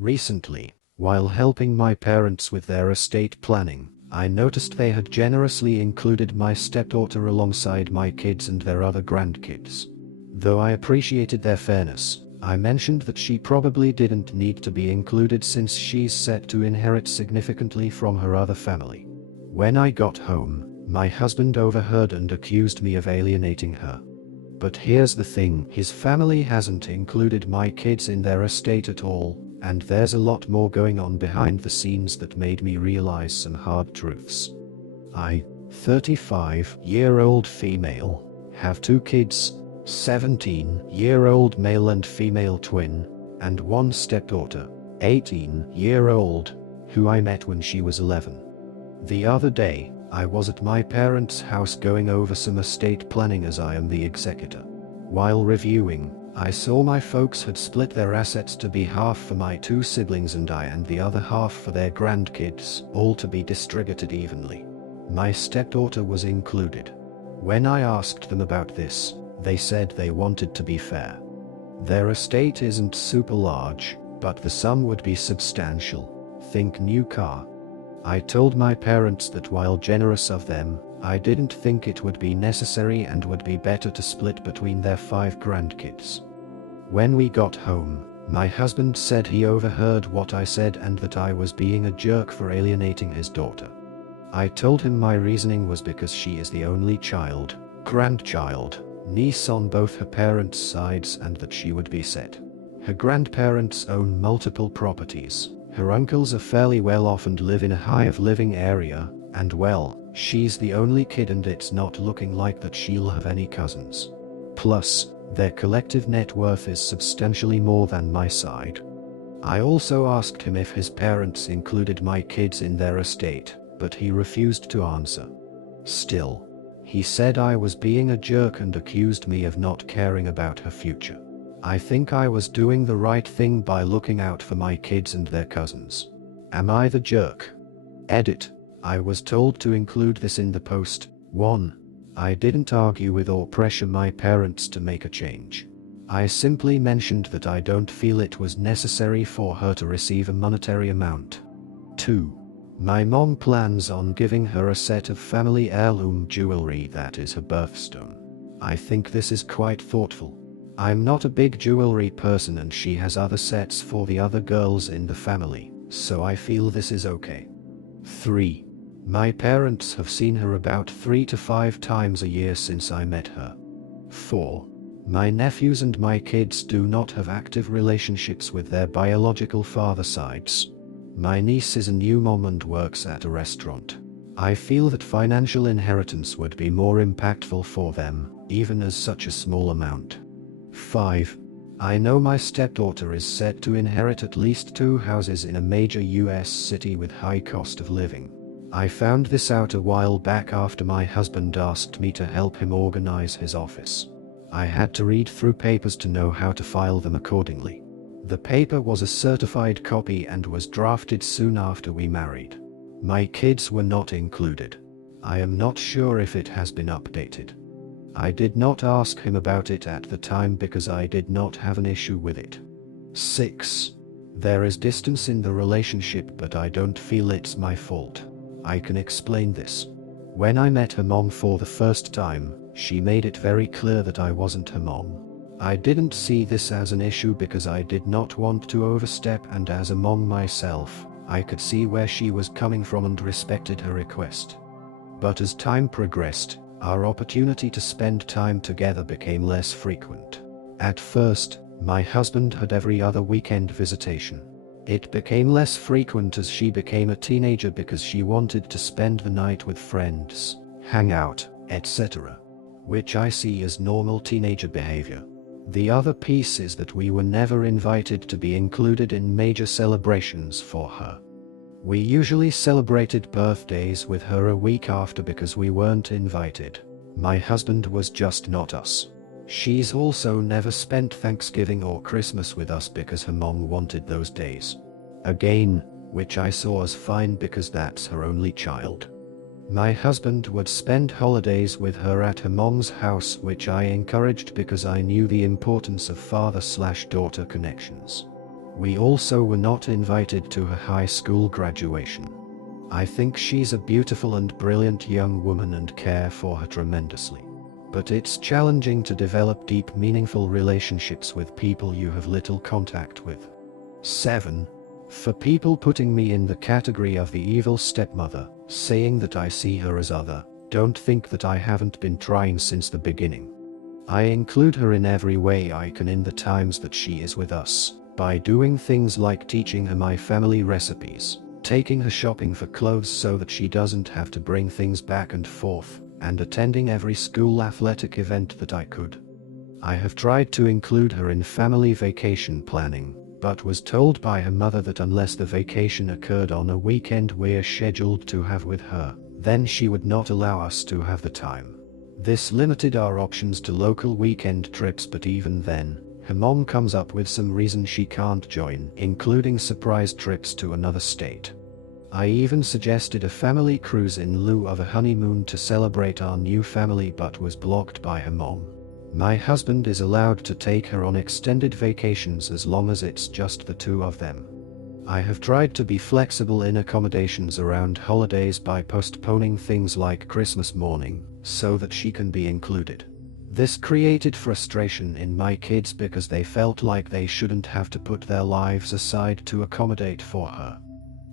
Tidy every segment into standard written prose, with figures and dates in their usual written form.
Recently, while helping my parents with their estate planning, I noticed they had generously included my stepdaughter alongside my kids and their other grandkids. Though I appreciated their fairness, I mentioned that she probably didn't need to be included since she's set to inherit significantly from her other family. When I got home, my husband overheard and accused me of alienating her. But here's the thing, his family hasn't included my kids in their estate at all, and there's a lot more going on behind the scenes that made me realize some hard truths. I, 35-year-old female, have 2 kids, 17-year-old male and female twin, and 1 stepdaughter, 18-year-old, who I met when she was 11. The other day, I was at my parents' house going over some estate planning as I am the executor. While reviewing, I saw my folks had split their assets to be half for my 2 siblings and I and the other half for their grandkids, all to be distributed evenly. My stepdaughter was included. When I asked them about this, they said they wanted to be fair. Their estate isn't super large, but the sum would be substantial. Think new car. I told my parents that while generous of them, I didn't think it would be necessary and would be better to split between their 5 grandkids. When we got home, my husband said he overheard what I said and that I was being a jerk for alienating his daughter. I told him my reasoning was because she is the only child, grandchild, niece on both her parents' sides and that she would be set. Her grandparents own multiple properties. Her uncles are fairly well off and live in a high-of-living area, and well, she's the only kid and it's not looking like that she'll have any cousins. Plus, their collective net worth is substantially more than my side. I also asked him if his parents included my kids in their estate, but he refused to answer. Still, he said I was being a jerk and accused me of not caring about her future. I think I was doing the right thing by looking out for my kids and their cousins. Am I the jerk? Edit. I was told to include this in the post. 1. I didn't argue with or pressure my parents to make a change. I simply mentioned that I don't feel it was necessary for her to receive a monetary amount. 2. My mom plans on giving her a set of family heirloom jewelry that is her birthstone. I think this is quite thoughtful. I'm not a big jewelry person and she has other sets for the other girls in the family, so I feel this is okay. 3. My parents have seen her about 3 to 5 times a year since I met her. 4. My nephews and my kids do not have active relationships with their biological father sides. My niece is a new mom and works at a restaurant. I feel that financial inheritance would be more impactful for them, even as such a small amount. 5. I know my stepdaughter is set to inherit at least 2 houses in a major US city with high cost of living. I found this out a while back after my husband asked me to help him organize his office. I had to read through papers to know how to file them accordingly. The paper was a certified copy and was drafted soon after we married. My kids were not included. I am not sure if it has been updated. I did not ask him about it at the time because I did not have an issue with it. 6. There is distance in the relationship but I don't feel it's my fault. I can explain this. When I met her mom for the first time, she made it very clear that I wasn't her mom. I didn't see this as an issue because I did not want to overstep, and as a mom myself, I could see where she was coming from and respected her request. But as time progressed, our opportunity to spend time together became less frequent. At first, my husband had every other weekend visitation. It became less frequent as she became a teenager because she wanted to spend the night with friends, hang out, etc., which I see as normal teenager behavior. The other piece is that we were never invited to be included in major celebrations for her. We usually celebrated birthdays with her a week after because we weren't invited. My husband was just not us. She's also never spent Thanksgiving or Christmas with us because her mom wanted those days. Again, which I saw as fine because that's her only child. My husband would spend holidays with her at her mom's house, which I encouraged because I knew the importance of father/daughter connections. We also were not invited to her high school graduation. I think she's a beautiful and brilliant young woman and care for her tremendously. But it's challenging to develop deep, meaningful relationships with people you have little contact with. 7. For people putting me in the category of the evil stepmother, saying that I see her as other, don't think that I haven't been trying since the beginning. I include her in every way I can in the times that she is with us, by doing things like teaching her my family recipes, taking her shopping for clothes so that she doesn't have to bring things back and forth, and attending every school athletic event that I could. I have tried to include her in family vacation planning, but was told by her mother that unless the vacation occurred on a weekend we're scheduled to have with her, then she would not allow us to have the time. This limited our options to local weekend trips, but even then, her mom comes up with some reason she can't join, including surprise trips to another state. I even suggested a family cruise in lieu of a honeymoon to celebrate our new family, but was blocked by her mom. My husband is allowed to take her on extended vacations as long as it's just the two of them. I have tried to be flexible in accommodations around holidays by postponing things like Christmas morning, so that she can be included. This created frustration in my kids because they felt like they shouldn't have to put their lives aside to accommodate for her.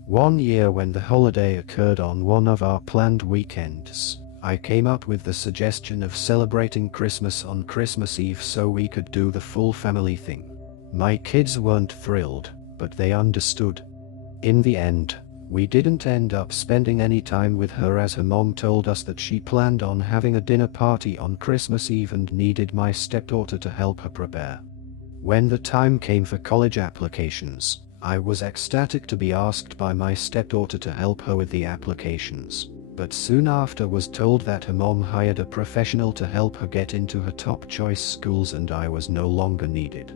One year when the holiday occurred on one of our planned weekends, I came up with the suggestion of celebrating Christmas on Christmas Eve so we could do the full family thing. My kids weren't thrilled, but they understood. In the end, we didn't end up spending any time with her as her mom told us that she planned on having a dinner party on Christmas Eve and needed my stepdaughter to help her prepare. When the time came for college applications, I was ecstatic to be asked by my stepdaughter to help her with the applications, but soon after was told that her mom hired a professional to help her get into her top choice schools and I was no longer needed.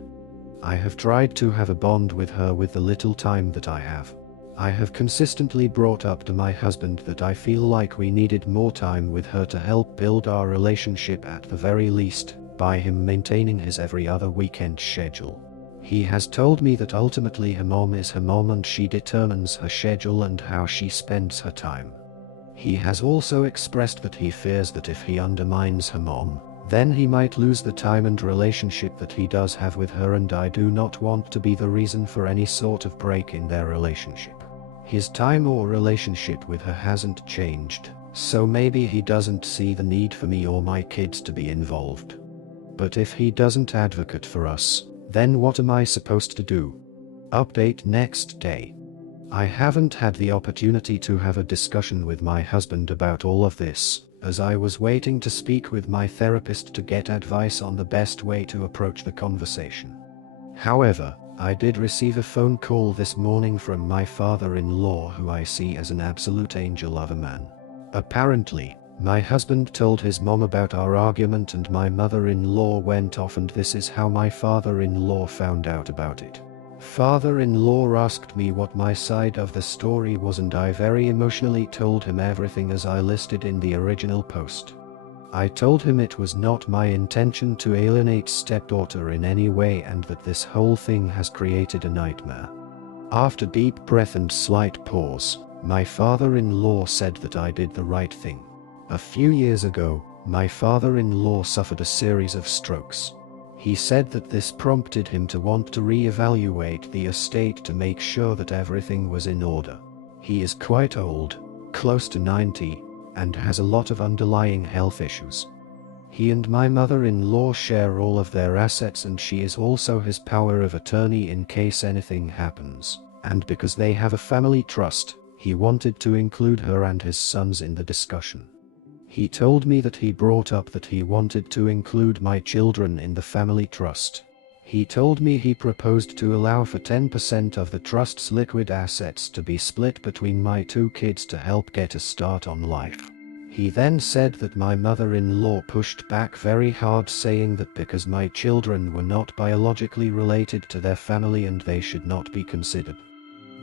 I have tried to have a bond with her with the little time that I have. I have consistently brought up to my husband that I feel like we needed more time with her to help build our relationship at the very least, by him maintaining his every other weekend schedule. He has told me that ultimately her mom is her mom and she determines her schedule and how she spends her time. He has also expressed that he fears that if he undermines her mom, then he might lose the time and relationship that he does have with her, and I do not want to be the reason for any sort of break in their relationship. His time or relationship with her hasn't changed, so maybe he doesn't see the need for me or my kids to be involved. But if he doesn't advocate for us, then what am I supposed to do? Update next day. I haven't had the opportunity to have a discussion with my husband about all of this, as I was waiting to speak with my therapist to get advice on the best way to approach the conversation. However, I did receive a phone call this morning from my father-in-law, who I see as an absolute angel of a man. Apparently, my husband told his mom about our argument and my mother-in-law went off, and this is how my father-in-law found out about it. Father-in-law asked me what my side of the story was and I very emotionally told him everything as I listed in the original post. I told him it was not my intention to alienate stepdaughter in any way and that this whole thing has created a nightmare. After deep breath and slight pause, my father-in-law said that I did the right thing. A few years ago, my father-in-law suffered a series of strokes. He said that this prompted him to want to re-evaluate the estate to make sure that everything was in order. He is quite old, close to 90, and has a lot of underlying health issues. He and my mother-in-law share all of their assets and she is also his power of attorney in case anything happens, and because they have a family trust, he wanted to include her and his sons in the discussion. He told me that he brought up that he wanted to include my children in the family trust. He told me he proposed to allow for 10% of the trust's liquid assets to be split between my two kids to help get a start on life. He then said that my mother-in-law pushed back very hard, saying that because my children were not biologically related to their family and they should not be considered.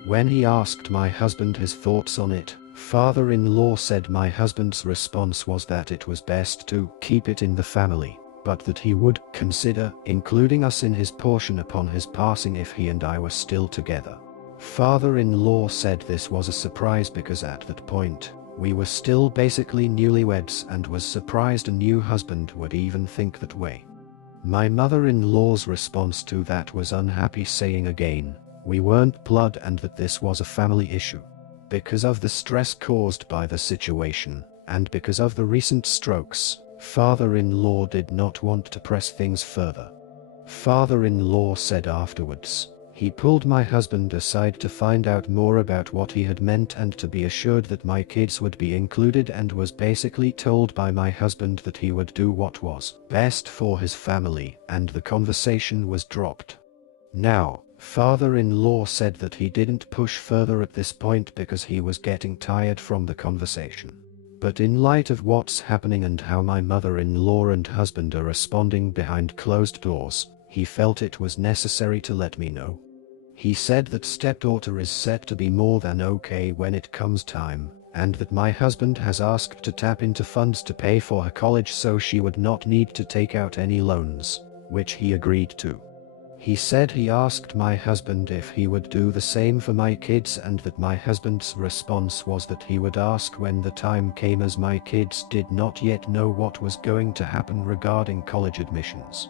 When he asked my husband his thoughts on it, father-in-law said my husband's response was that it was best to keep it in the family, but that he would consider including us in his portion upon his passing if he and I were still together. Father-in-law said this was a surprise because at that point, we were still basically newlyweds and was surprised a new husband would even think that way. My mother-in-law's response to that was unhappy, saying again, we weren't blood and that this was a family issue. Because of the stress caused by the situation, and because of the recent strokes, father-in-law did not want to press things further. Father-in-law said afterwards, he pulled my husband aside to find out more about what he had meant and to be assured that my kids would be included, and was basically told by my husband that he would do what was best for his family, and the conversation was dropped. Now, father-in-law said that he didn't push further at this point because he was getting tired from the conversation. But in light of what's happening and how my mother-in-law and husband are responding behind closed doors, he felt it was necessary to let me know. He said that stepdaughter is set to be more than okay when it comes time, and that my husband has asked to tap into funds to pay for her college so she would not need to take out any loans, which he agreed to. He said he asked my husband if he would do the same for my kids, and that my husband's response was that he would ask when the time came, as my kids did not yet know what was going to happen regarding college admissions.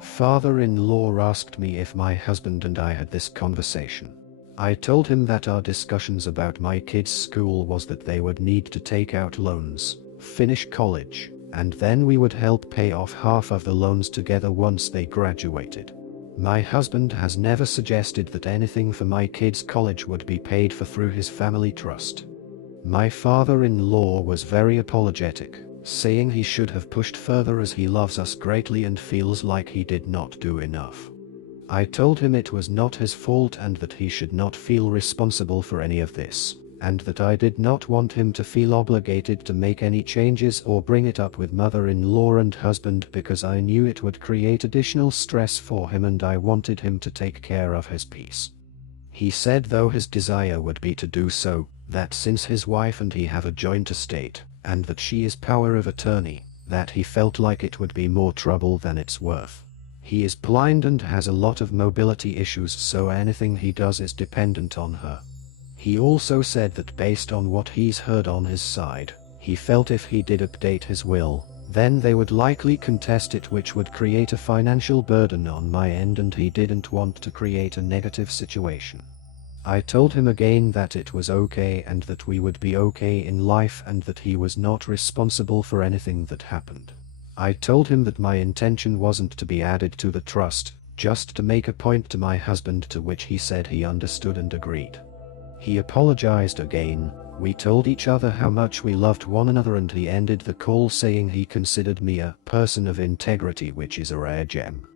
Father-in-law asked me if my husband and I had this conversation. I told him that our discussions about my kids' school was that they would need to take out loans, finish college, and then we would help pay off half of the loans together once they graduated. My husband has never suggested that anything for my kids' college would be paid for through his family trust. My father-in-law was very apologetic, saying he should have pushed further as he loves us greatly and feels like he did not do enough. I told him it was not his fault and that he should not feel responsible for any of this, and that I did not want him to feel obligated to make any changes or bring it up with mother-in-law and husband, because I knew it would create additional stress for him and I wanted him to take care of his peace. He said though his desire would be to do so, that since his wife and he have a joint estate, and that she is power of attorney, that he felt like it would be more trouble than it's worth. He is blind and has a lot of mobility issues, so anything he does is dependent on her. He also said that based on what he's heard on his side, he felt if he did update his will, then they would likely contest it, which would create a financial burden on my end, and he didn't want to create a negative situation. I told him again that it was okay and that we would be okay in life and that he was not responsible for anything that happened. I told him that my intention wasn't to be added to the trust, just to make a point to my husband, to which he said he understood and agreed. He apologized again, we told each other how much we loved one another, and he ended the call saying he considered me a person of integrity, which is a rare gem.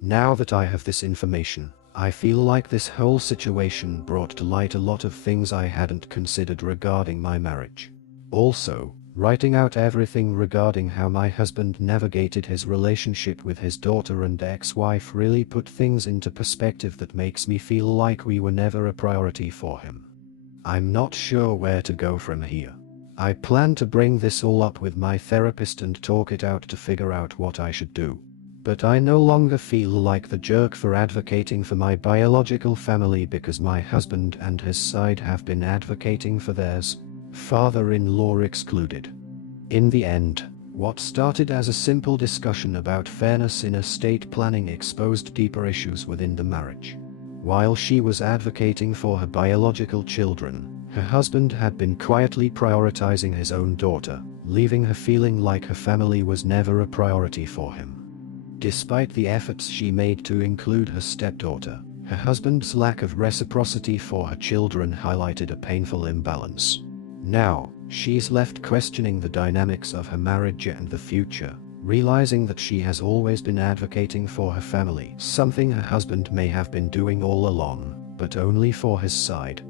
Now that I have this information, I feel like this whole situation brought to light a lot of things I hadn't considered regarding my marriage. Also, writing out everything regarding how my husband navigated his relationship with his daughter and ex-wife really put things into perspective that makes me feel like we were never a priority for him. I'm not sure where to go from here. I plan to bring this all up with my therapist and talk it out to figure out what I should do. But I no longer feel like the jerk for advocating for my biological family because my husband and his side have been advocating for theirs, father-in-law excluded. In the end, what started as a simple discussion about fairness in estate planning exposed deeper issues within the marriage. While she was advocating for her biological children, her husband had been quietly prioritizing his own daughter, leaving her feeling like her family was never a priority for him. Despite the efforts she made to include her stepdaughter, her husband's lack of reciprocity for her children highlighted a painful imbalance. Now, she's left questioning the dynamics of her marriage and the future, realizing that she has always been advocating for her family, something her husband may have been doing all along, but only for his side.